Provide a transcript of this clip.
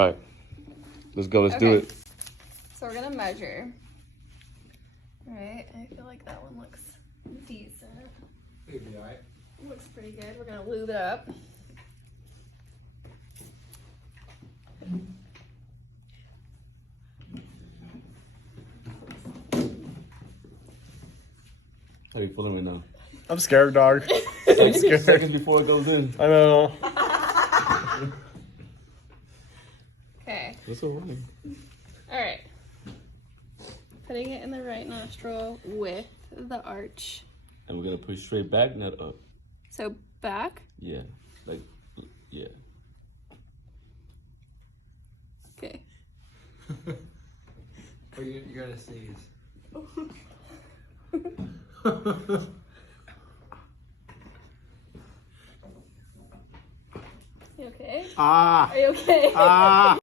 All right, let's go. Let's do it. So we're gonna measure. All right, I feel like that one looks decent. It'll be all right. Looks pretty good. We're gonna lube it up. How you feeling right now? I'm scared, dog. I'm scared. Seconds before it goes in. I know. Okay. That's all right. All right. Putting it in the right nostril with the arch. And we're gonna push straight back, not up. So back. Yeah, like, yeah. Okay. Oh, you're gonna sneeze. You okay? Ah. Are you okay? Ah.